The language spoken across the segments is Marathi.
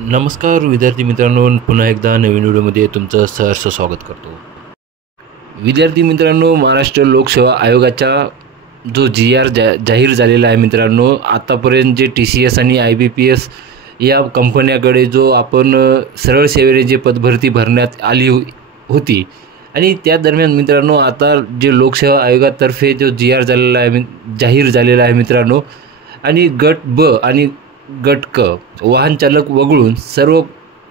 नमस्कार विद्यार्थी मित्रांनो, पुन्हा एकदा नवीन व्हिडिओमध्ये तुमचं सहर्ष स्वागत करतो। विद्यार्थी मित्रांनो, महाराष्ट्र लोकसेवा आयोगाचा जो GR जाहीर झालेला आहे मित्रांनो, आतापर्यंत जे TCS आणि IBPS या कंपन्याकडे जो आपण सरळ सेवेने जे पदभरती भरण्यात आली होती आणि त्या दरम्यान मित्रांनो आता जे लोकसेवा आयोगातर्फे जो GR झालेला आहे जाहीर झालेला आहे मित्रांनो, आणि गट ब आणि गट क वाहन चालक वगळून सर्व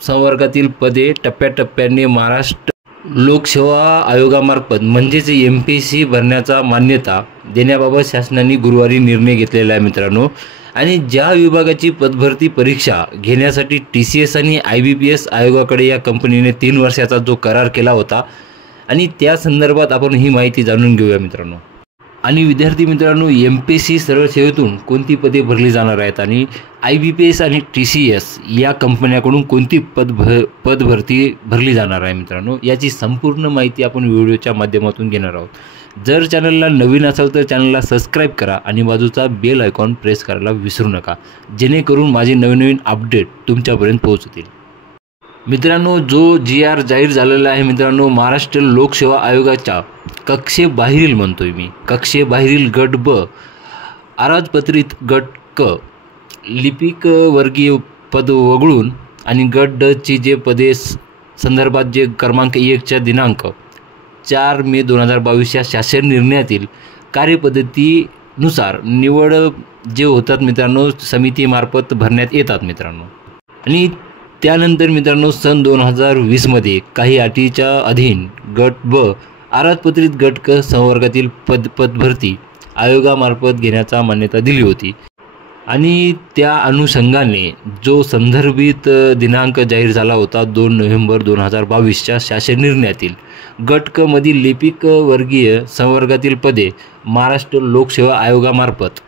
संवर्गातील पदे टप्प्याटप्प्याने महाराष्ट्र लोकसेवा आयोगामार्फत म्हणजेच MPSC भरण्याचा मान्यता देण्याबाबत शासनाने गुरुवारी निर्णय घेतलेला आहे मित्रांनो। आणि ज्या विभागाची पदभरती परीक्षा घेण्यासाठी TCS आणि IBPS आयोगाकडे या कंपनीने 3 वर्षाचा जो करार केला होता आणि त्या संदर्भात आपण ही माहिती जाणून घेऊया मित्रांनो। आणि विद्यार्थी मित्रांनो, MPSC सरळ सेवेतून कोणती पदे भरली जाणार आहेत आणि IBPS आणि TCS या कंपन्याकडून कोणती पदभरती भरली जाणार आहे मित्रांनो, याची संपूर्ण माहिती आपण व्हिडिओच्या माध्यमातून घेणार आहोत। जर चॅनलला नवीन असाल तर चॅनलला सबस्क्राईब करा आणि बाजूचा बेल आयकॉन प्रेस करायला विसरू नका, जेणेकरून माझे नवीन अपडेट तुमच्यापर्यंत पोहोचतील। मित्रांनो, जो GR जाहीर झालेला आहे मित्रांनो, महाराष्ट्र लोकसेवा आयोगाच्या कक्षेबाहेरील म्हणतोय मी, कक्षेबाहेरील गट ब, अराजपत्रित गट क, लिपिक वर्गीय पद वगळून आणि गट ड ची जे पदे संदर्भात जे क्रमांक 1च्या दिनांक 4 मे 2022 या शासन निर्णयातील कार्यपद्धतीनुसार निवड जे होतात मित्रांनो समितीमार्फत भरण्यात येतात मित्रांनो। आणि त्यानंतर मित्रांनो सन 2020 मध्ये काही अटीच्या अधीन गट ब अराजपत्रित गट क संवर्गातील पदभरती आयोगामार्फत घेण्याचा मान्यता दिली होती। आणि त्या अनुषंगाने जो संदर्भित दिनांक जाहीर झाला होता 2 नोव्हेंबर 2022च्या शासन निर्णयातील गट क मधील लिपिक वर्गीय संवर्गातील पदे महाराष्ट्र लोकसेवा आयोगामार्फत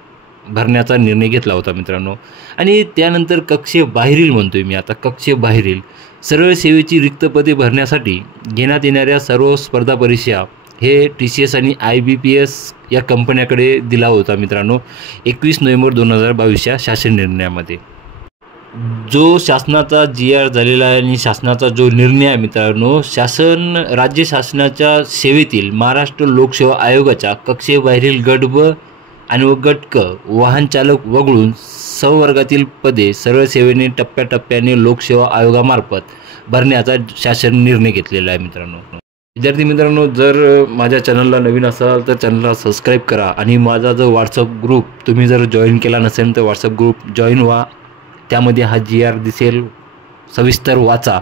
भरण्याचा निर्णय घेतला होता मित्रांनो। आणि त्यानंतर कक्षेबाहेरील म्हणतोय मी आता, कक्षेबाहेरील सरळ सेवेची रिक्त पदे भरण्यासाठी घेण्यात येणाऱ्या सर्व स्पर्धा परीक्षा हे TCS आणि IBPS या कंपन्याकडे दिला होता मित्रांनो 21 नोव्हेंबर 2022 या शासन निर्णयामध्ये। जो शासनाचा GR झालेला आहे आणि शासनाचा जो निर्णय आहे मित्रांनो, राज्य शासनाच्या सेवेतील महाराष्ट्र लोकसेवा आयोगाच्या कक्षेबाहेरील गट ब आणि गट क वाहन चालक वगळून संवर्गातील पदे सरळ सेवेने टप्प्याटप्प्याने लोकसेवा आयोगामार्फत भरण्याचा शासन निर्णय घेतलेला आहे मित्रांनो। विद्यार्थी मित्रांनो, जर माझ्या चॅनलला नवीन असाल तर चॅनलला सबस्क्राईब करा आणि माझा जो व्हॉट्सअप ग्रुप तुम्ही जर जॉईन केला नसेल तर व्हॉट्सअप ग्रुप जॉईन व्हा, त्यामध्ये हा GR दिसेल, सविस्तर वाचा